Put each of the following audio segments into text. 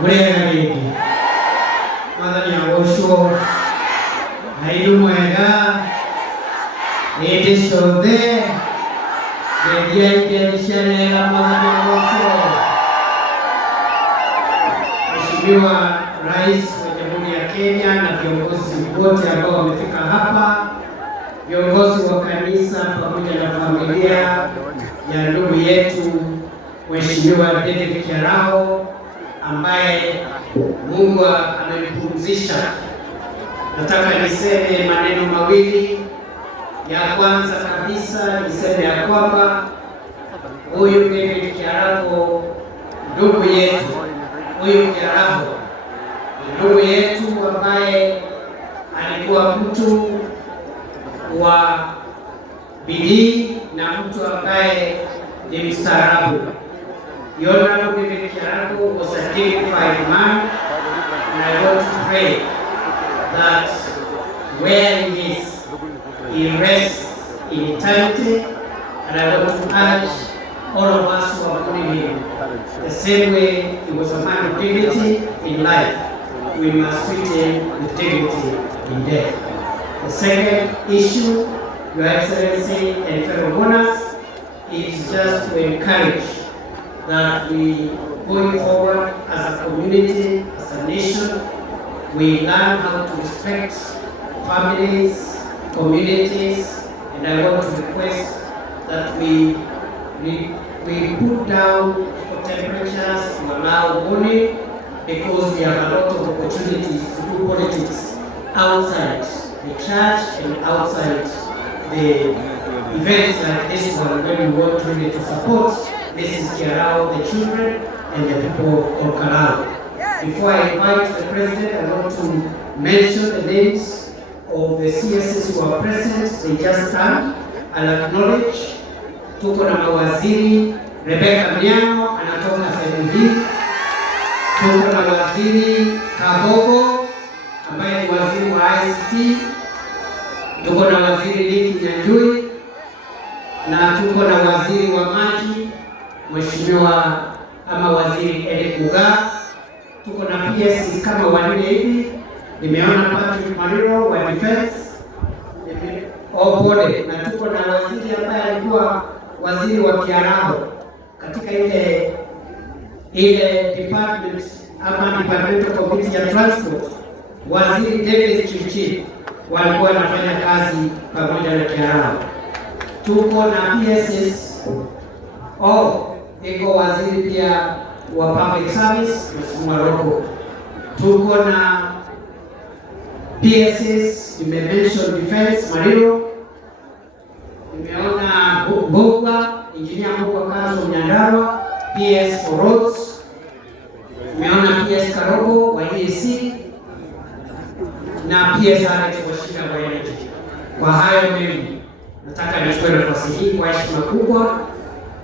Murega rĩngĩ Mwathani agocwo Ngai mwega hĩndĩ ciothe ngethiai ngeithi ciarega Mwathani agocwo. Mheshimiwa Rais wa Jamhuri ya Kenya na viongozi wote ambao wamefika hapa, viongozi wa kanisa pamoja na familia ya ndugu yetu Mheshimiwa David Kiarao ambaye Mungu amempumzisha. Nataka niseme maneno mawili. Ya kwanza kabisa niseme ya kwamba huyu David Kiarao ndugu yetu, huyu Kiarao ndugu yetu ambaye alikuwa mtu wa bidii na mtu ambaye ni mstaarabu. The Honorable David Kiarao was a dignified man, and I want to pray that where he is, he rests in eternity, and I want to urge all of us who are mourning him, the same way he was a man of dignity in life, we must treat him with dignity in death. The second issue, Your Excellency and fellow mourners, is just to encourage that we, going forward as a community, as a nation, we learn how to respect families, communities, and I want to request that we put down temperatures to allow mourning, because we have a lot of opportunities to do politics outside the church and outside the events like this one, when we want really to support. This is Kiarao, the children, and the people of Kalau. Before I invite the President, I want to mention the names of the CSs who are present. They just stand. I'll acknowledge. Tuko na mawaziri Rebecca Miano anatoka sehemu hii. Tuko na waziri Kabogo ambaye ni waziri wa ICT. Tuko na waziri Liki Nyanjui na tuko na waziri wa maji Mheshimiwa ama waziri Eric Mugaa. Tuko na PS kama wanne hivi. Nimeona Patrick Mariro wa defense pole, na tuko na waziri ambaye alikuwa waziri wa Kiarao katika ile department ama departmental committee ya transport, waziri David Chichi walikuwa wanafanya kazi pamoja na Kiarao. Tuko na PSS iko waziri pia wa public service Mheshimiwa Roko. Tuko na PSS, mention defense Mariro. Nimeona Bogwa, engineer Bogwa Kazo Nyandarua, PS for roads. Nimeona PS Karogo wa EAC na PS Alex Washira wa energy. Kwa hayo mengi, nataka nichukue nafasi hii kwa heshima kubwa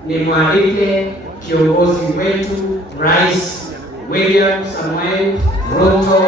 nimwalike kiongozi wetu Rais William Samuel Ruto.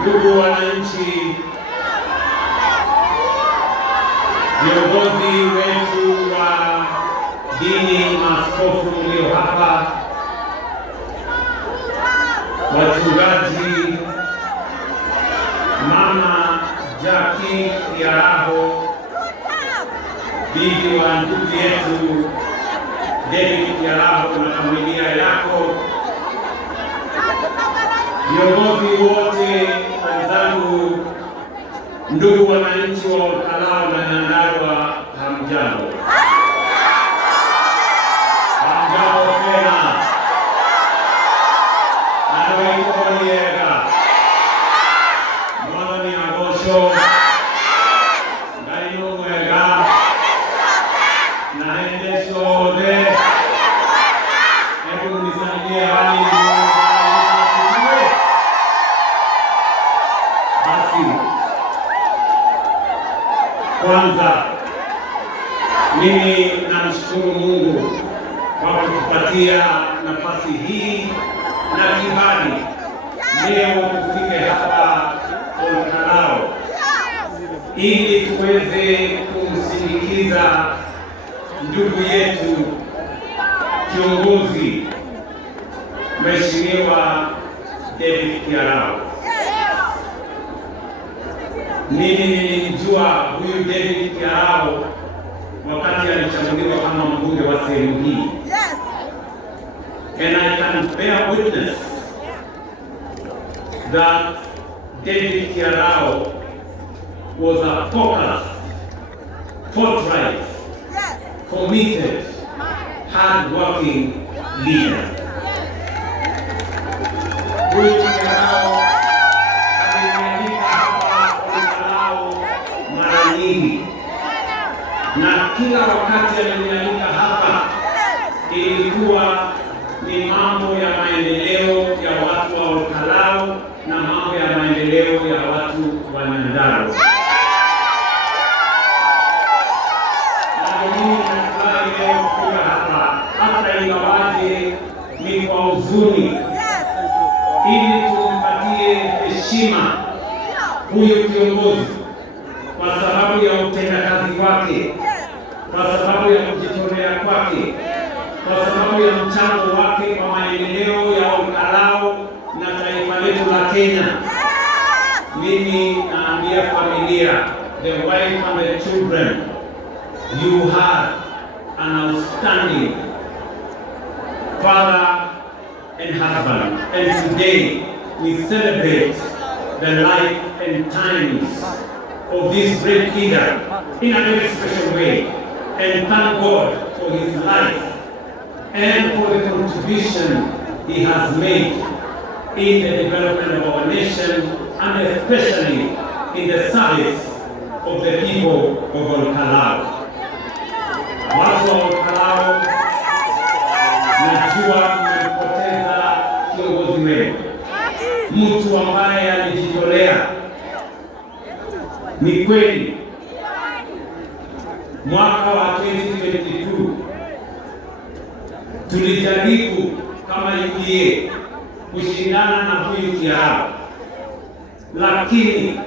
Ndugu wananchi, viongozi wetu wa dini, maaskofu mlio hapa, wachungaji, Mama Jackie Kiarao bibi wa ndugu yetu David Kiaraho na familia yako, viongozi wote wenzangu, ndugu wananchi wa Olkalau na Nyandarua, hamjambo. Hamjambo tena. Anawaikoniega mwana ni agosho ngaino mwega na hende shode. Hebu nisaidie hali basi. Kwanza mimi namshukuru Mungu kwa kutupatia nafasi hii na kibali leo tufike hapa Olkalau ili tuweze kumsindikiza ndugu yetu kiongozi Mheshimiwa David Kiaraho. Mimi nilimjua huyu David Kiaraho wakati alichaguliwa kama mbunge wa sehemu hii. And I can bear witness that David Kiaraho was a focused, forthright, committed, hard-working leader. Huyu Kiaraho aliandika hapa Olkalau mara nyingi, na kila wakati aliandika hapa ilikuwa ni mambo ya maendeleo ya watu wa Olkalau na mambo ya maendeleo ya watu wa Nyandarua. Na mimi nafurahi leo kufika hapa, hata ingawaje ni kwa huzuni, ili tumpatie heshima huyu kiongozi kwa sababu ya utendakazi wake, kwa sababu ya kujitolea kwake, kwa sababu ya mchango wake kwa maendeleo ya Olkalau na taifa letu la Kenya. Mimi naambia familia, the wife and the children, you had an outstanding father and husband, and today we celebrate the life and times of this great leader in a very special way, and thank God for his life and for the contribution he has made in the development of our nation, and especially in the service of the people of Olkalau. Watu wa Olkalau, najua mmepoteza kiongozi wenu, mtu ambaye alijitolea. Ni kweli mwaka wa 2022 tulijaribu kama UDA kushindana na huyu Kiaraho, lakini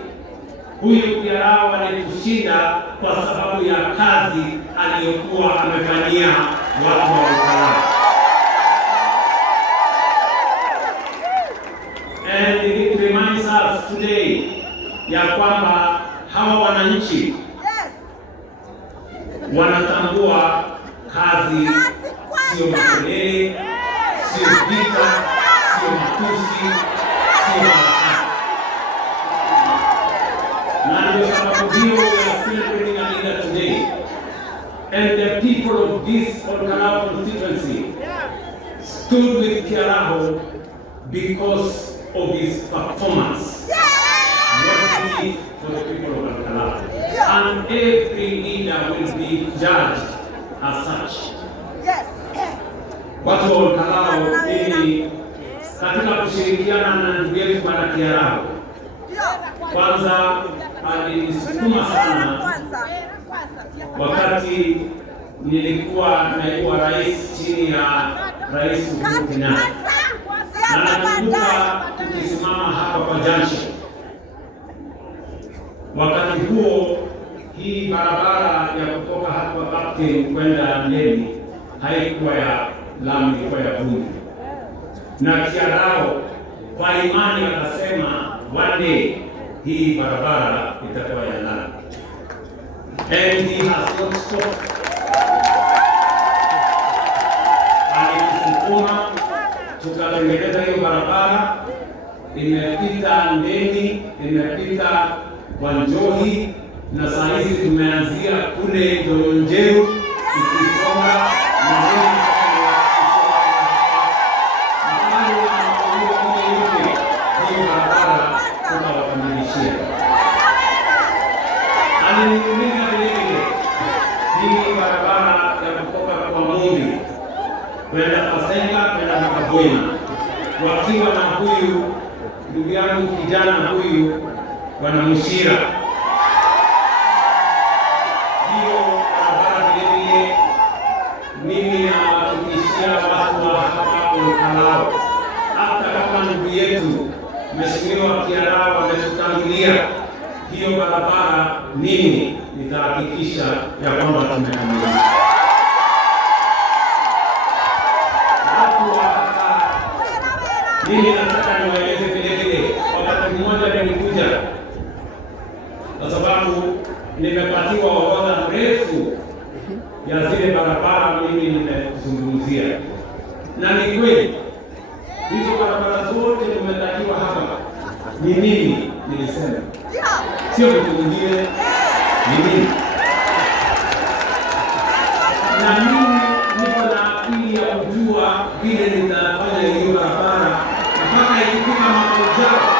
huyu Kiaraho alitushinda kwa sababu ya kazi aliyokuwa amefanyia watu wa Olkalau. And it reminds us today ya kwamba hawa wananchi wanatambua kazi, sio makelele, sio vita, sio matusi, sio marakati. Na ndio sababu hiyo we are celebrating a leader today. And the people of this Olkalau constituency stood with Kiaraho because of his performance. What he did for the people of Olkalau. And every leader will be judged as such. Watu wa Olkalau, mimi katika kushirikiana na ndugu yetu Bwana Kiaraho, kwanza alinisukuma sana wakati nilikuwa naibu rais chini ya Rais Uhuru Kenyatta. Na nakumbuka tukisimama hapa kwa junction. Wakati huo hii barabara ya kutoka hapa Captain kwenda Ndeni haikuwa ya lami, ilikuwa ya vumbi. Na Kiaraho kwa imani akasema one day hii barabara itakuwa ya lami. and he has not stopped. Alikisukuma tukatengeneza hiyo barabara, imepita Ndeni, imepita Wanjohi, na saa hizi tumeanzia kule Njeru tukisonga na barabara tutawakamilishia. Aliniuliza vilevile hii barabara ya kutoka kwa Mumbi kwenda Kasenga kwenda Makaboina, wakiwa na huyu ndugu yangu kijana huyu Bwana Mushira. Hiyo barabara vilevile mimi nawahakikishia watu wa hapa Olkalao, hata kama ndugu yetu Mheshimiwa Kiarao ametutangulia, hiyo barabara mimi nitahakikisha ya kwamba tumekamilisha. Mimi nataka niwaeleze vile wakati mmoja nilikuja, kwa sababu nimepatiwa orodha mrefu ya zile barabara mimi nimezungumzia, na ni kweli hizo barabara zote tumetakiwa hapa ni mimi nilisema, sio mtu mwingine, ni mimi. Na mimi niko na akili ya kujua vile nitafanya hiyo barabara mpaka ikifika mwaka ujao.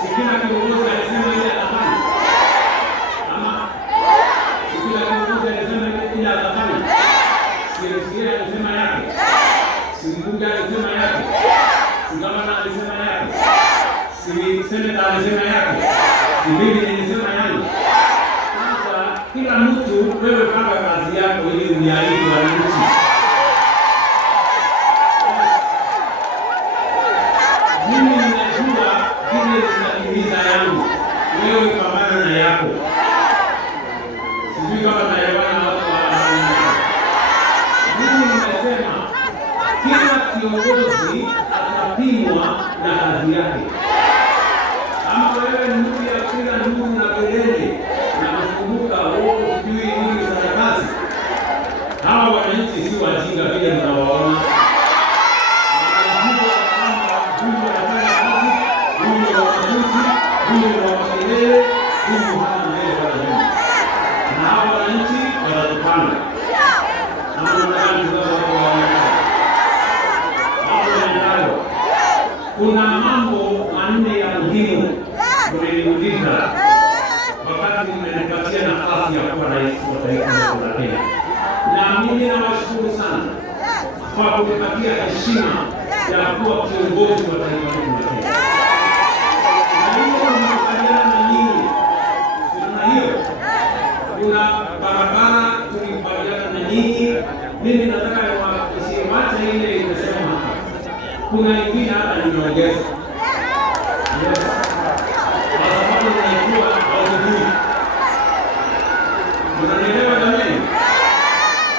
Sikila kiongozi alisema ile atafanya, ama sikila kiongozi alisema ile atafanya. Sio alisema yake, si mbunge alisema yake, si gavana alisema yake, si seneta alisema yake, si mimi nilisema yangu. Sasa kila mtu wewe panga kazi yako ili uniahidi wananchi. Mimi ninajua kile kinatimiza yangu, wewe pambana na yako. Sijui kama naelewana watu wa mimi nimesema kila kiongozi atapimwa na kazi yake. Kama wewe ni mtu ya kila ndugu na kelele na kukumbuka wewe sijui nini za kazi, hawa wananchi si wajinga vile mnawaona. Kuna mambo manne ya muhimu mliniuliza wakati mmenipatia nafasi ya kuwa rais wa taifa la Kenya, na mimi nawashukuru sana kwa kunipatia heshima ya kuwa kiongozi wa taifa la Kenya. Na hiyo tunakubaliana na nyinyi, kuna hiyo, kuna barabara tulikubaliana na nyinyi. Mimi nataka niwahakikishie wacha ile imesema hapa, kuna ingine hata nimeongeza. Kwa sababu naikuwa haujui. Unanielewa jamani?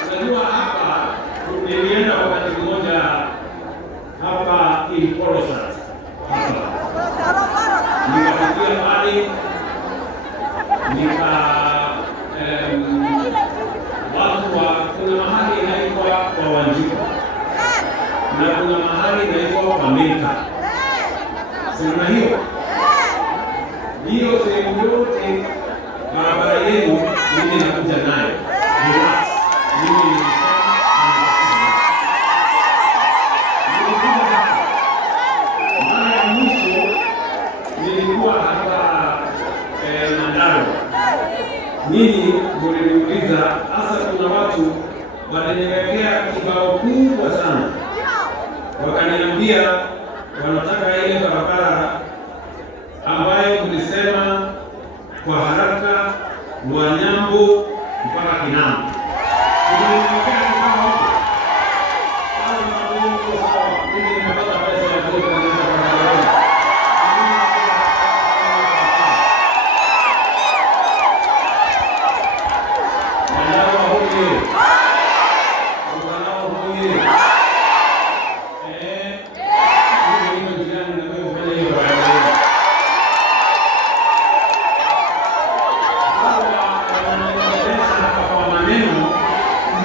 Unajua hapa, nilienda wakati mmoja hapa Ilporosat. Nikafikia pale, watu wa kuna mahali inaitwa kwa Wanjiku na kuna mahali inaitwa kwa Milka. Sema hiyo sehemu yote barabara yenu mimi nakuja nayo. Mimi nilisema mara ya mwisho nilikuwa hapa Mandaro. Nyinyi mliniuliza hasa, kuna watu waliniwekea kibao kubwa sana, wakaniambia wanataka ile barabara ambayo mlisema kwa haraka Wanyambo mpaka Kinama. Mliniwekea kibao hapo. Mimi nimepata pesa ya kuweka barabara.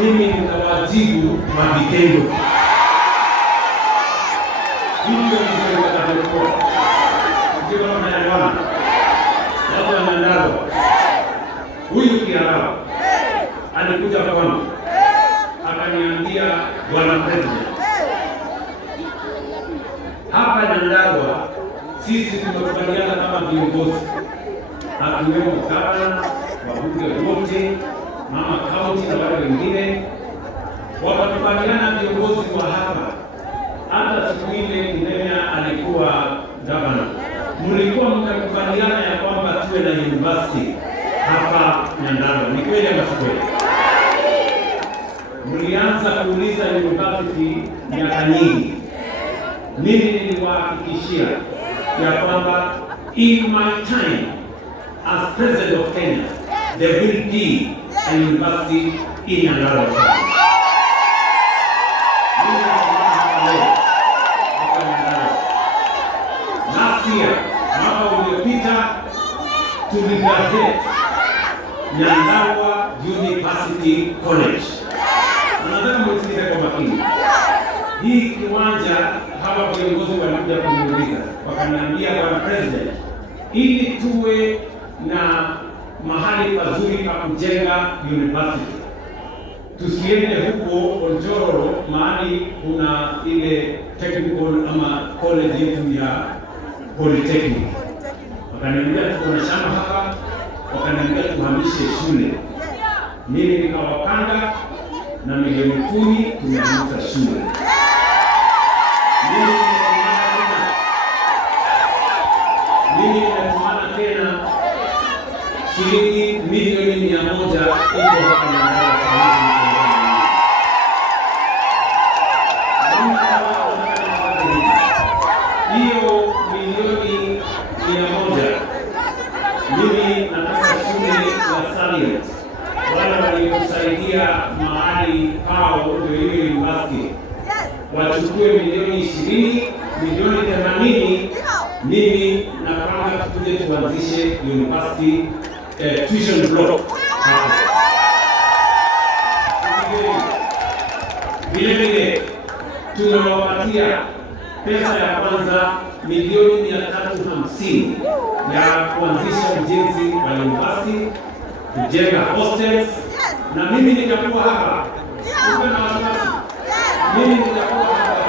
mimi nitawajibu kwa vitendo. Hivyo ndivyo itakavyokuwa. Ndio mnaelewana? Watu wa Nyandarua, huyu Kiarao alikuja kwangu akaniambia, Bwana President, hapa Nyandarua sisi tumekubaliana kama viongozi, akiwemo gavana, wabunge wote, mama kaunti na wale wengine, wakakubaliana viongozi wa hapa. Hata siku ile Kimemia alikuwa gavana, mlikuwa mtakubaliana ya kwamba tuwe na university hapa Nyandarua. Ni kweli ama si kweli? Mlianza kuuliza university miaka nyingi. Mimi niliwahakikishia ya kwamba in my time as president of Kenya there will be a university in Nyandarua. Last year, mwaka uliopita, tuligazette Nyandarua University College. Nataka msikize kwa makini. Hii kiwanja hawa viongozi walikuja kuniuliza, wakaniambia, Bwana President, ili tuwe na mahali pazuri pa kujenga university, tusiende huko Onjoro mahali kuna ile technical ama college yetu ya polytechnic. Wakaniambia tuko na shamba hapa, wakaniambia tuhamishe shule. Mimi nikawapanga na milioni 10 tumeanza shule. Mimi nimetumana tena shilingi milioni 100 iko hapa Nyandarua. Hiyo milioni 100 mimi nataka shule ya Salia wale waliosaidia mahali pao ndio hiyo university wachukue milioni 20, milioni 80. Mimi napanga tuje tuanzishe university tuition block. Vile tunawapatia pesa ya kwanza milioni 350 ya kuanzisha ujenzi wa university, kujenga hostels, na mimi nitakuwa hapa. Uwe na wasiwasi. Mimi nitakuwa hapa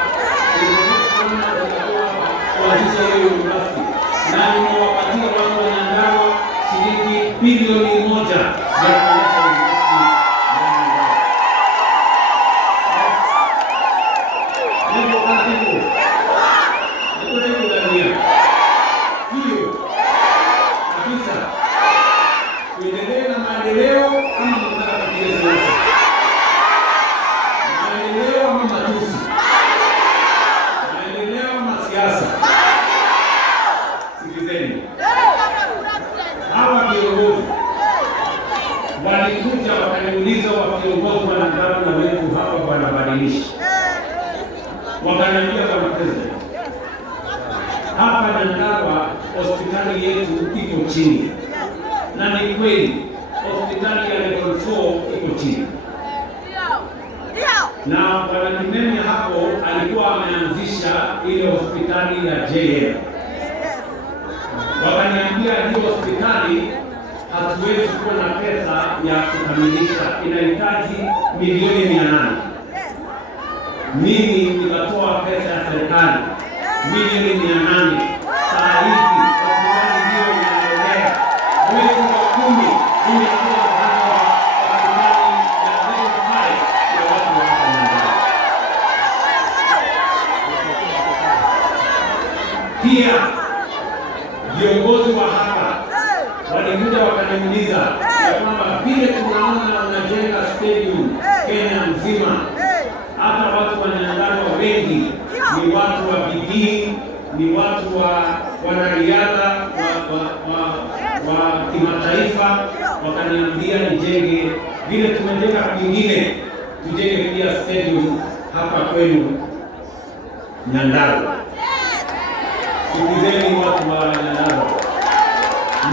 kuanzisha hiyo university, na ninawapatia watu wa Nyandarua shilingi bilioni 1 ya kuanzisha university ya Nyandarua. Ndio kazi hiyo. Ndio ndio hiyo. Kabisa. Kuendelea na maendeleo ama mtaka kuendelea. Maendeleo ama matusi. Maendeleo ama siasa. Sikizeni. Hawa viongozi walikuja wakaniuliza, viongozi wanataka na wetu hapa wanabadilisha. Wakaniambia, Bwana President, hapa Nyandarua hospitali yetu iko chini. Na ni kweli hospitali ya level 4 iko chini. Na Bwana Kimemia hapo alikuwa ameanzisha ile hospitali ya JL. Wakaniambia hiyo hospitali hatuwezi kuwa na pesa ya kukamilisha, inahitaji milioni 800. Mimi nikatoa pesa ya serikali milioni 800. Saa hizi hospitali hiyo inaendelea. Mwezi wa 10 imekuwa hapa hospitali ya level 5 ya watu wa Nyandarua. Pia viongozi wa hapa walikuja wakaniuliza ya kwamba vile tunaona wanajenga stadium Kenya mzima, hata watu wa Nyandarua wengi ni watu wa bidii, ni watu wa wanariadha wa kimataifa. Wakaniambia nijenge vile tumejenga kwingine, tujenge pia stadium hapa kwenu Nyandarua. Sikizeni watu wa Nyandarua,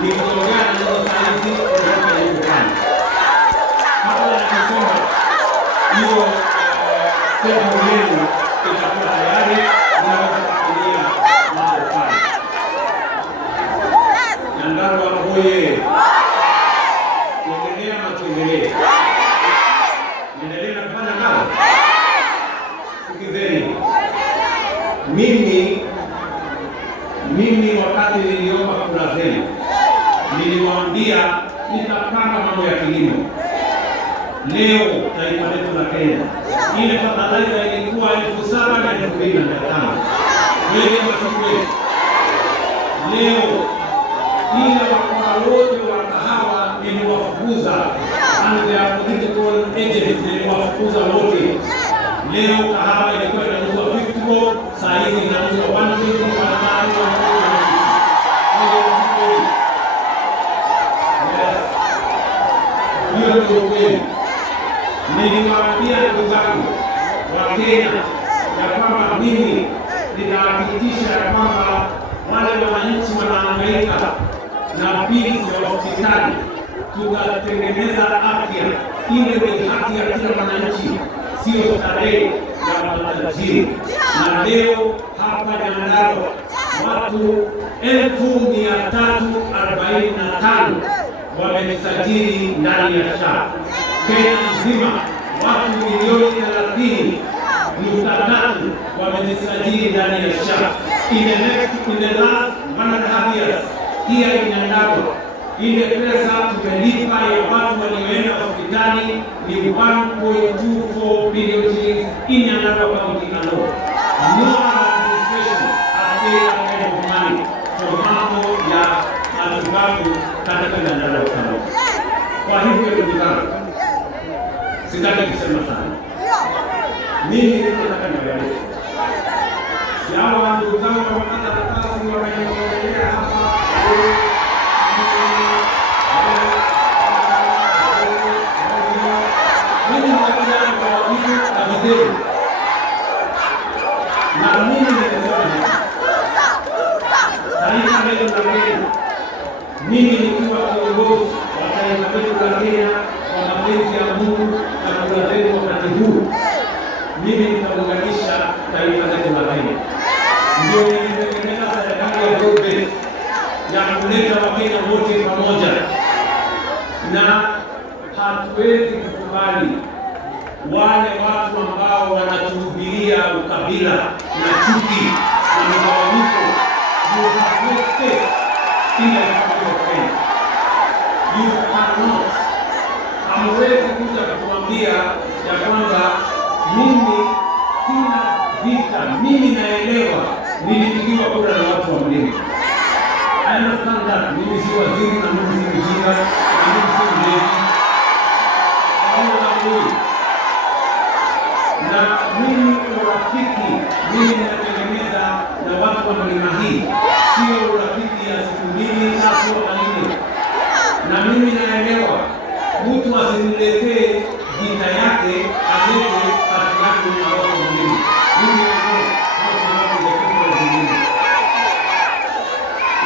nikiongea na neno saizi kutoka Uganda. Kabla ya kusema tulipanga mambo ya kilimo. Leo taifa letu la Kenya, ile fertilizer ilikuwa 7,000 na 2,500. Wewe mtakubali. Leo ile wakulima wote wa kahawa niliwafukuza, and their political agents niliwafukuza wote. Leo kahawa ilikuwa inauzwa 50 bob, saa hizi inauzwa 150 kwa mali wa hiyo ndio kweli. Niliwaambia ndugu zangu wa Kenya ya kwamba mimi ninahakikisha ya kwamba wale wananchi wanahangaika na bili za hospitali, tutatengeneza afya ile ni haki ya kila mwananchi, sio starehe ya matajiri. Na leo hapa Nyandarua watu 1345 wamejisajili ndani ya SHA. Kenya nzima watu milioni 30.3 wamejisajili ndani ya SHA. In the last 1.5 years here in Nyandarua, ile pesa tumelipa ya watu walioenda hospitali ni 1.24 billion shillings in Nyandarua County alone. No administration has paid a kind of money for mambo ya matibabu katika Nyandarua County. Kwa hivyo ndugu zangu, sitaki kusema sana. Mimi nataka niwaeleze. Hawa ndugu zangu wapata nafasi wanaendelea hapa. Mimi nitakuja kwa hiyo na video. Na mimi nimesema taifa letu la Kenya, mimi nikiwa kiongozi wa taifa letu la Kenya kwa mapenzi ya Mungu na kura zetu wakati huu, mimi nitaunganisha taifa letu la Kenya. Ndio nilitengeneza serikali ya broad-based ya kuleta Wakenya wote pamoja, na hatuwezi kukubali wale watu ambao wanatuhubiria ukabila na chuki na mgawanyiko. You have no space in the country of Kenya. You cannot. Hamwezi kuja kutuambia ya kwamba mimi sina vita. Mimi naelewa nilipigiwa kura na watu wa mlima. I understand that. Mimi si waziri na mimi si mjinga na mimi si mlevi. Na mimi urafiki mimi ninatengeneza na watu wa mlima hii, sio urafiki ya siku 2, 3 au 4. Na mimi naelewa mtu asiniletee vita yake alete kati yake na watu wa mlima. Mimi naelewa watu wa mlima.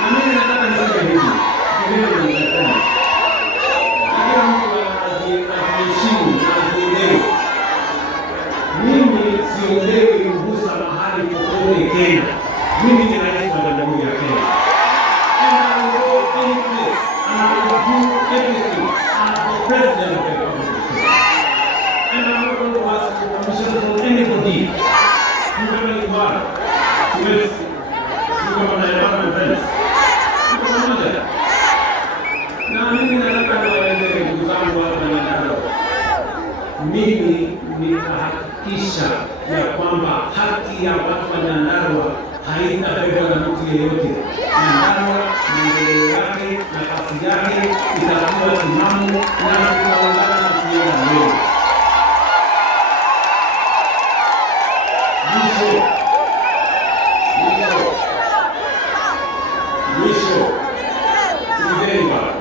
Na mimi nataka niseme hivi. Mimi siongewi ruhusa mahali popote Kenya. Mimi ni rais wa Jamhuri ya Kenya. And I will go any place and I will do everything as the president of the country. And I'm not going to ask for permission from anybody. Whoever you are, yes, you come on my friends. You come on there. Na mimi nataka niwaeleze ndugu zangu hapa Nyandarua. Mimi nikahakikisha ya kwamba haki ya watu wa Nyandarua haitabebwa na mtu yeyote. Nyandarua maendeleo yake na kazi yake itakuwa timamu na tutaungana na kuenda mbele. Mwisho. Sikizeni bwana.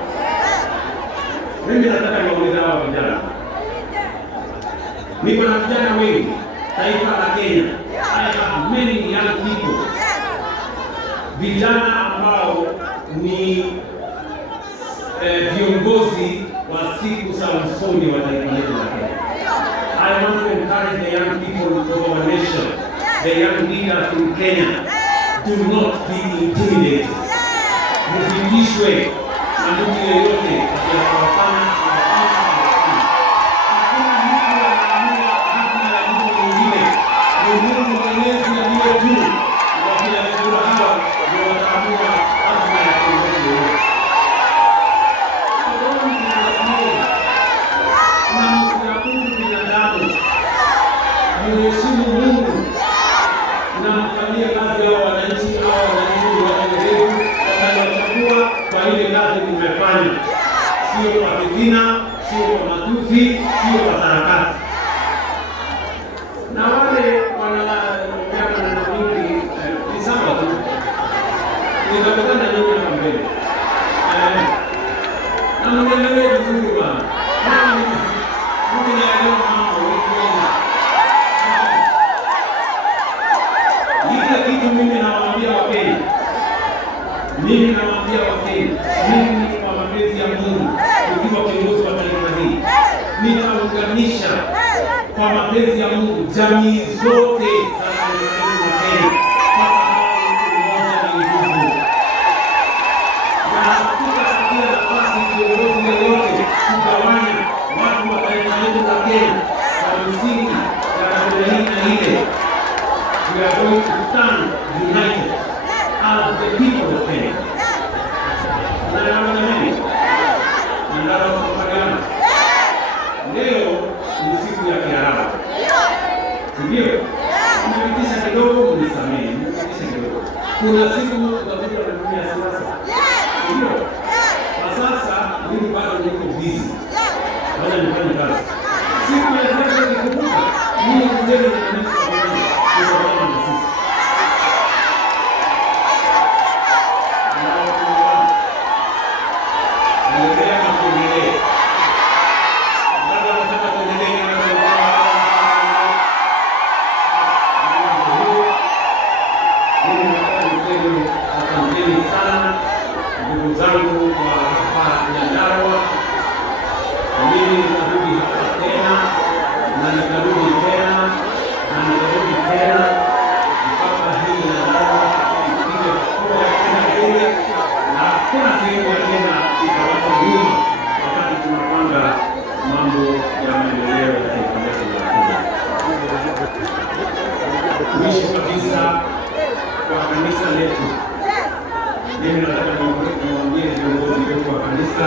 Mimi nataka niwaulize hawa vijana. Niko na vijana wengi taifa la Kenya. I have many young people. Vijana ambao ni viongozi wa siku za usoni wa taifa letu la Kenya. I want to encourage the young people of our nation, the young leaders in Kenya, do not be intimidated. Msitishwe na mtu yeyote atakayewafanya fitina, sio kwa matusi, sio kwa sarakasi. Na wale wanaongea maneno mingi ni sawa tu, nitakutana na nyinyi hapa mbele na mwendelee vizuri bwana. Mimi naelewa mambo ile kitu. Mimi nawaambia Wakenya, mimi kwa mapenzi ya Mungu, ukiwa kiongozi wa taifa hili, nitaunganisha kwa mapenzi ya Mungu jamii zote za Kenya, kwa sababu umoja ni nguvu, na hatutapatia nafasi kiongozi yeyote kugawanya watu wa taifa letu la Kenya kwa misingi ya kabila hii na ile. We are going to stand united as the people of Kenya. Leo ni siku ya Kiarabu, ndio nimepitisha kidogo, mnisamehe, nimepitisha kidogo. Kuna siku tutakuja kutumia siasa, ndio kwa sasa mimi bado niko busy, bado nifanye kazi. Siku ya siasa nikumbuka mimi mwenyewe asanteni sana ndugu zangu wa hapa Nyandarua. Mimi nitarudi hapa tena na nitarudi tena na nitarudi tena mpaka hii Nyandarua ipige kura ya Kenya mbele, na hakuna sehemu ya Kenya itawacha nyuma wakati tunapanga mambo ya maendeleo ya taifa letu la Kenya. Mwisho kabisa, kwa kanisa letu, mimi nataka niwaambie viongozi wetu wa kanisa